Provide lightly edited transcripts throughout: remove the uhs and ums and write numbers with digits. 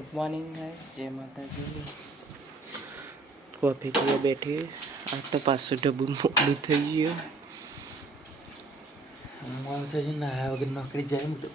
Good morning guys, જય માતાજી. Coffee પીવા બેઠી. આ તો પાછું ડબ્બું મોડું થઈ ગયું. મોડું થઈ ગયું ને આ વગર નોકરી જાય એમ તો.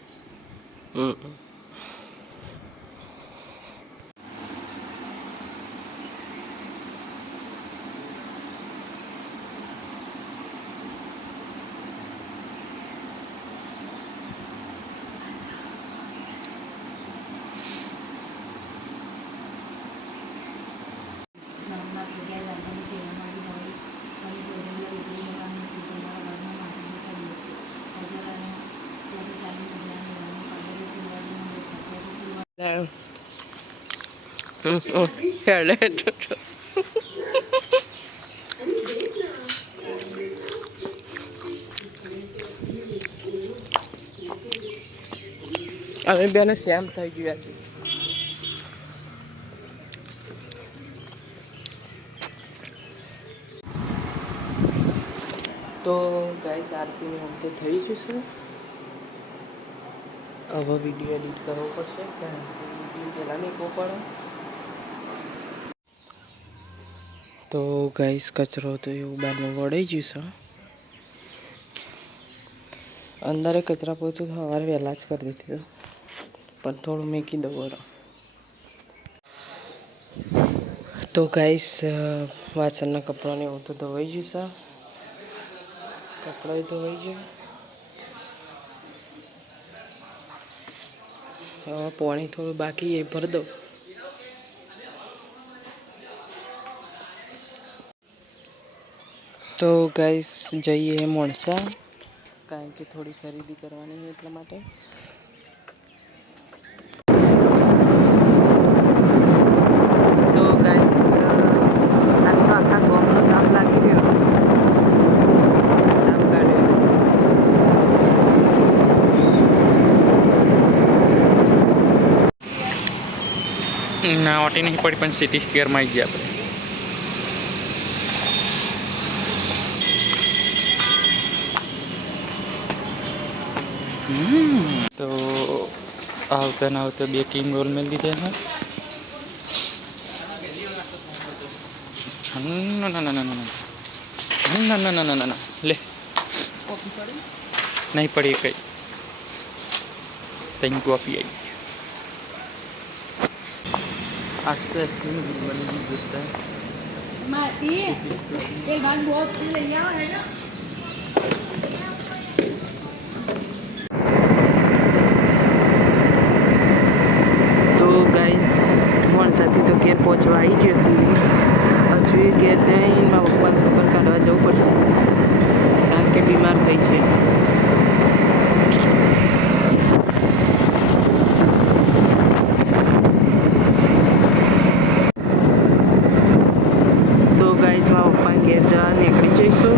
અમે બેને સેમ થઈ ગયું આજે. તો ગાઈસ આરતીની અંતે થઈ જશે. હવે વિડીયો એડિટ કરવો પડશે, કારણ કે વિડીયો પહેલાં મૂકવો પડે. તો ગાઈસ કચરો તો એવું બહારનું વળાઈ ગયું છે. અંદર કચરા પોતું સવારે વહેલા જ કરી દીધું, પણ થોડું મૂકી દઉં બરો. તો ગાઈસ વાસણના કપડાને એવું તો ધોવાઈ ગયું છે. કપડાં ધોવાઈ ગયું. હવે પાણી થોડું બાકી એ ભરી દઉં. તો ગાઈસ જઈએ મોણસા, કારણ કે થોડી ખરીદી કરવાની છે એટલા માટે. તો ગાઈસ આજ તો આખા ગામનો તાપ લાગી રહ્યો. તાપ કાઢ્યો. ના ઓટી નહીં પડી પણ સિટી સ્ક્વેરમાં આવી ગયા આપણે. તો આવતા ને આવતા 2 ટીમ રોલ મેળ દીધા હા. ના લે નહીં પડી કઈ. તૈન કોફી આવી. 880 में बनी देता है मासी एक बार बॉक्स ले आओ है ना. તો ગાઈસ મોણસાથી તો ઘેર પહોંચવા આવી ગયો છે. હજુ એ ઘેર જઈને મારા પપ્પાને ખબર કાઢવા જવું પડશે, કારણ કે બીમાર થઈ છે. તો ગાઈસ મારા પપ્પાને ઘેર જવા નીકળી જઈશું.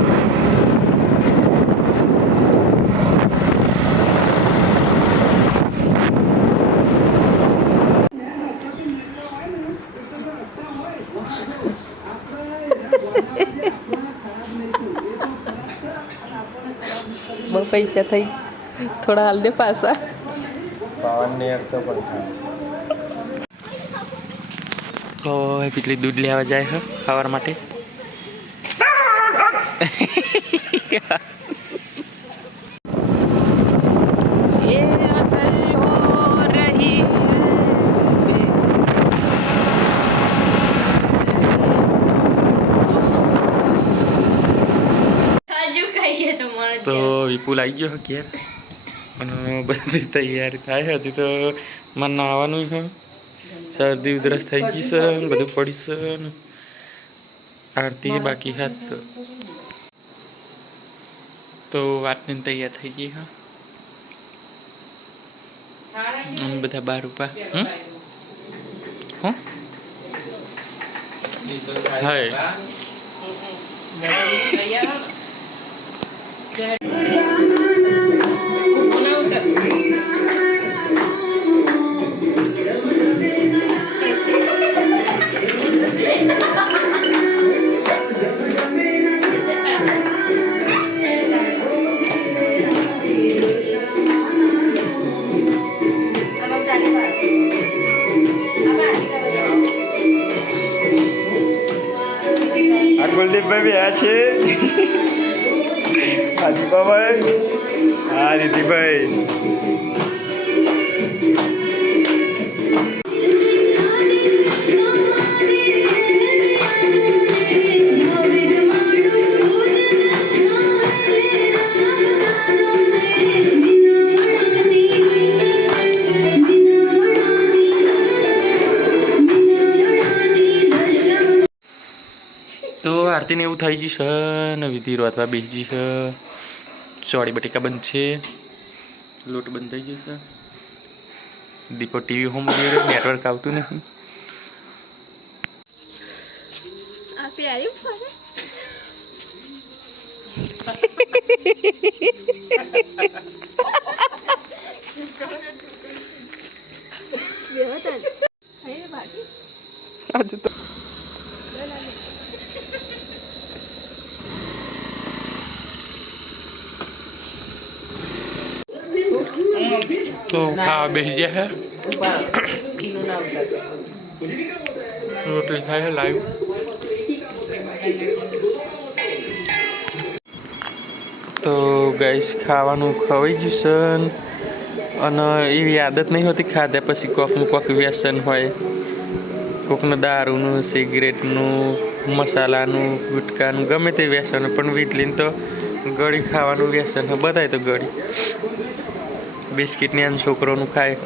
બહુ પૈસા થઈ, થોડા હાલ દે પાછા. પાવનને તો પણ થાય. તો કેટલી દૂધ લેવા જાય છે ખાવા માટે. તો વિપુલ આવી ગયો ઘેર અને બધી તૈયારી થાય. હજુ તો મને નાવાનું છે. શરદી ઉધરસ થઈ ગઈ છે, બધું પડી છે. આરતી બાકી હાથ તો વાતની તૈયાર થઈ ગઈ. હા બધા બાર રૂપા હા. દીપાભાઈ બેહ્યા છે આ દીપાભાઈ હા દીદીભાઈ તો આરતીને એવું થઈ ગયું છે ને વિધિ રોધવા બેસી છે ચોળી બટેકા બંધ છે લોટ બંધ થઈ ગયો છે દીપો ટીવી હોમ નેટવર્ક આવતું નથી આજે તો તો ખાવા બેસી ગયા છે રોટલી થાય છે લાઈવ તો ગાઈસ ખાવાનું ખવાઈ ગયું છે અને એવી આદત નહીં હોતી ખાધા પછી કોકનું કોક વ્યસન હોય કોકનું દારૂનું સિગરેટનું મસાલાનું ગુટકાનું ગમે તે વ્યસન પણ વીટલીને તો ગળી ખાવાનું વ્યસન બધાય તો ગળી બિસ્કિટની આન છોકરોનું ખાય